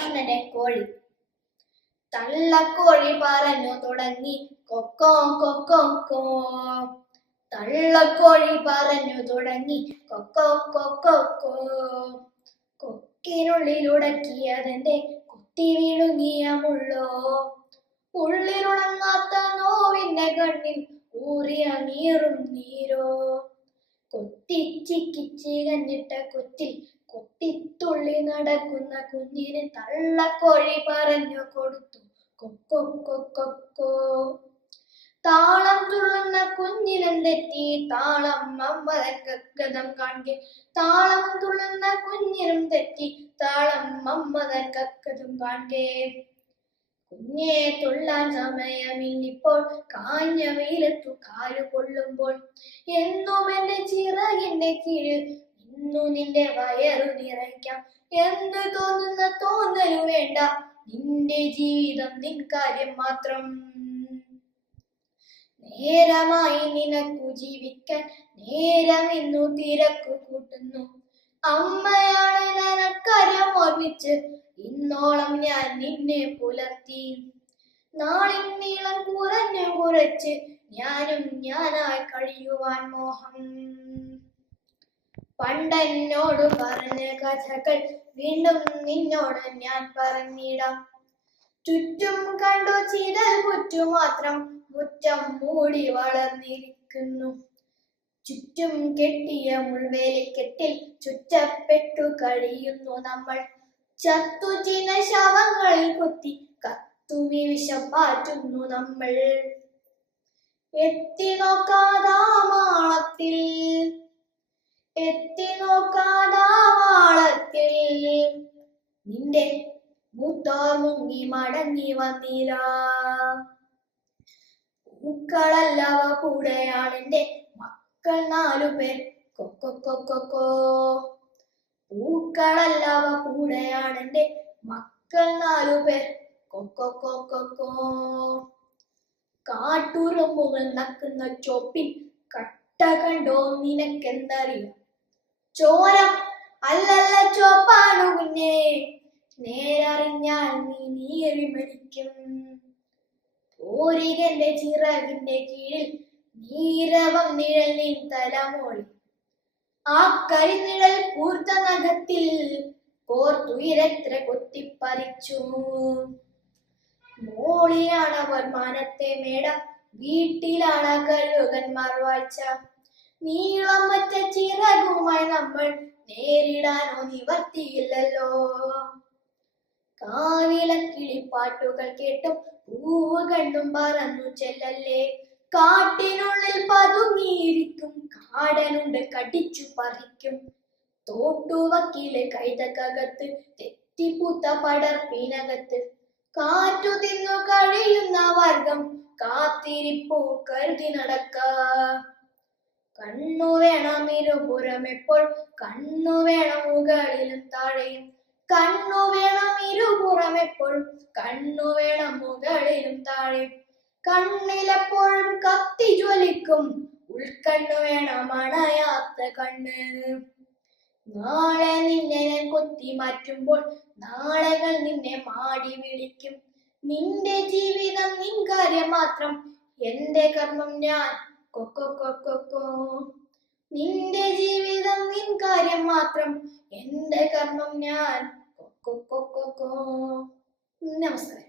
കൃഷ്ണന്റെ കോഴി. തള്ളക്കോഴി പറഞ്ഞു തുടങ്ങി കൊക്കോ കൊക്കോ കോ. തള്ളക്കോഴി പറഞ്ഞു തുടങ്ങി കൊക്കോ കൊക്കോ കോ. കൊക്കിനുള്ളിലുടക്കിയതെന്റെ കുത്തി വിഴുങ്ങിയ മുള്ളോ. ഉള്ളിലുണങ്ങാത്ത നോവിന്റെ കണ്ണിൽ ഊറിയ നീറും നീരോ. കൊത്തിച്ചിക്കിച്ച് കഞ്ഞിട്ട കൊച്ചിൽ കൊത്തിത്തുള്ളി നടക്കുന്ന കുഞ്ഞിന് തള്ളക്കോഴി പറഞ്ഞു കൊടുത്തു കൊക്കോ കൊക്കോ. താളം തുള്ളുന്ന കുഞ്ഞിനും തെറ്റി താളം മമ്മതൻ കക്കതം കാൺകെ. താളം തുള്ളുന്ന കുഞ്ഞിനും തെറ്റി താളം മമ്മതൻ കക്കതും കാൺകെ. കുഞ്ഞെ തുള്ളാൻ സമയമില്ലിപ്പോൾ കാഞ്ഞ വെയിലത്തു കാലു കൊള്ളുമ്പോൾ. എന്നും എന്റെ ചിറകിന്റെ കീഴിൽ ഇന്നു നിന്റെ വയറു നിറയ്ക്കാം എന്ന് തോന്നുന്ന തോന്നലു വേണ്ട. നിന്റെ ജീവിതം നിൻ കാര്യം മാത്രം. നേരമായി നിനക്കു ജീവിക്കാൻ നേരം ഇന്നു തിരക്കു കൂട്ടുന്നു. അമ്മയാണ് നനക്കരം ഓർമ്മിച്ച് ഇന്നോളം ഞാൻ നിന്നെ പുലർത്തി. നാളിൻ നീളം കുറഞ്ഞു കുറച്ച് ഞാനും ഞാനായി കഴിയുവാൻ മോഹം. പണ്ടെന്നോട് പറഞ്ഞ കഥകൾ വീണ്ടും നിന്നോട് ഞാൻ പറഞ്ഞിടാം. ചുറ്റും കണ്ടു ചിതൽ പുറ്റു മാത്രം മുറ്റം മൂടി വളർന്നിരിക്കുന്നു. ചുറ്റും കെട്ടിയ മുൾവേലിക്കെട്ടിൽ ചുറ്റപ്പെട്ടു കഴിയുന്നു നമ്മൾ. ചത്തുചിന ശവങ്ങളിൽ കൊത്തി കത്തുമി വിഷം പാറ്റുന്നു നമ്മൾ. എത്തി നോക്കാതാമാളത്തിൽ എത്തി നോക്കാതാമാളത്തിൽ നിന്റെ മൂത്തോർ മുങ്ങി മടങ്ങി വന്നില്ല. പൂക്കളല്ലവ കൂടെയാണെന്റെ മക്കൾ 4 പേർ കൊക്കോ കൊക്കോ. പൂക്കളല്ലവ കൂടെയാണെന്റെ മക്കൾ 4 പേർ കൊക്കോ കൊക്കോ. കാട്ടുറുമ്പുകൾ നക്കുന്ന ചോപ്പിൽ കട്ട കണ്ടോ നിനക്കെന്തറിയാം? ചോര അല്ലല്ല ചോപ്പാണു കുഞ്ഞേ, നേരറിഞ്ഞാൽ നീ നീറി മരിക്കും. ഓരികന്റെ ചിറകിന്റെ കീഴിൽ നീരവം നിഴൽ നിൻ തലമോളി. ആ കരിനിഴൽ കൂർത്ത നഖത്തിൽ കോർത്തുയരത്ര കൊത്തിപ്പറിച്ചു. മോളിയാണവർ മാനത്തെ മേട, വീട്ടിലാണ് കഴുകന്മാർ വാഴ്ച. നീളം മറ്റ ചിറകുമായി നമ്മൾ നേരിടാനോ നിവർത്തിയില്ലല്ലോ. കാവില കിളിപ്പാട്ടുകൾ കേട്ടും പൂവ് കണ്ടും പറന്നു ചെല്ലല്ലേ. കാട്ടിനുള്ളിൽ പതുങ്ങിയിരിക്കും കാടനുണ്ട് കടിച്ചു പറിക്കും. തോട്ടുവക്കിലെ കൈതക്കകത്ത് തെറ്റിപ്പൂത്ത പടർപ്പിനകത്ത് കാറ്റു തിന്നു കഴിയുന്ന വർഗം കാത്തിരിപ്പൂ കരുതി നടക്ക. കണ്ണു വേണം ഇരുപുറം എപ്പോൾ, കണ്ണു വേണം മുകളിലും താഴെയും. കണ്ണു വേണം ഇരുപുറം എപ്പോഴും, കണ്ണു വേണം മുകളിലും താഴെയും. കണ്ണിലെപ്പോഴും കത്തി ജ്വലിക്കും ഉൾക്കണ്ണു വേണം അണയാത്ത കണ്ണ്. നാളെ നിന്നെ ഞാൻ കൊത്തി മാറ്റുമ്പോൾ നാളെകൾ നിന്നെ മാടി വിളിക്കും. നിന്റെ ജീവിതം നിൻ കാര്യം മാത്രം, എന്റെ കർമ്മം ഞാൻ കൊക്കോ കൊക്കോ. നിന്റെ ജീവിതം നിൻ കാര്യം മാത്രം, എന്റെ കർമ്മം ഞാൻ കൊക്കോ കൊക്കോ. നമസ്കാരം.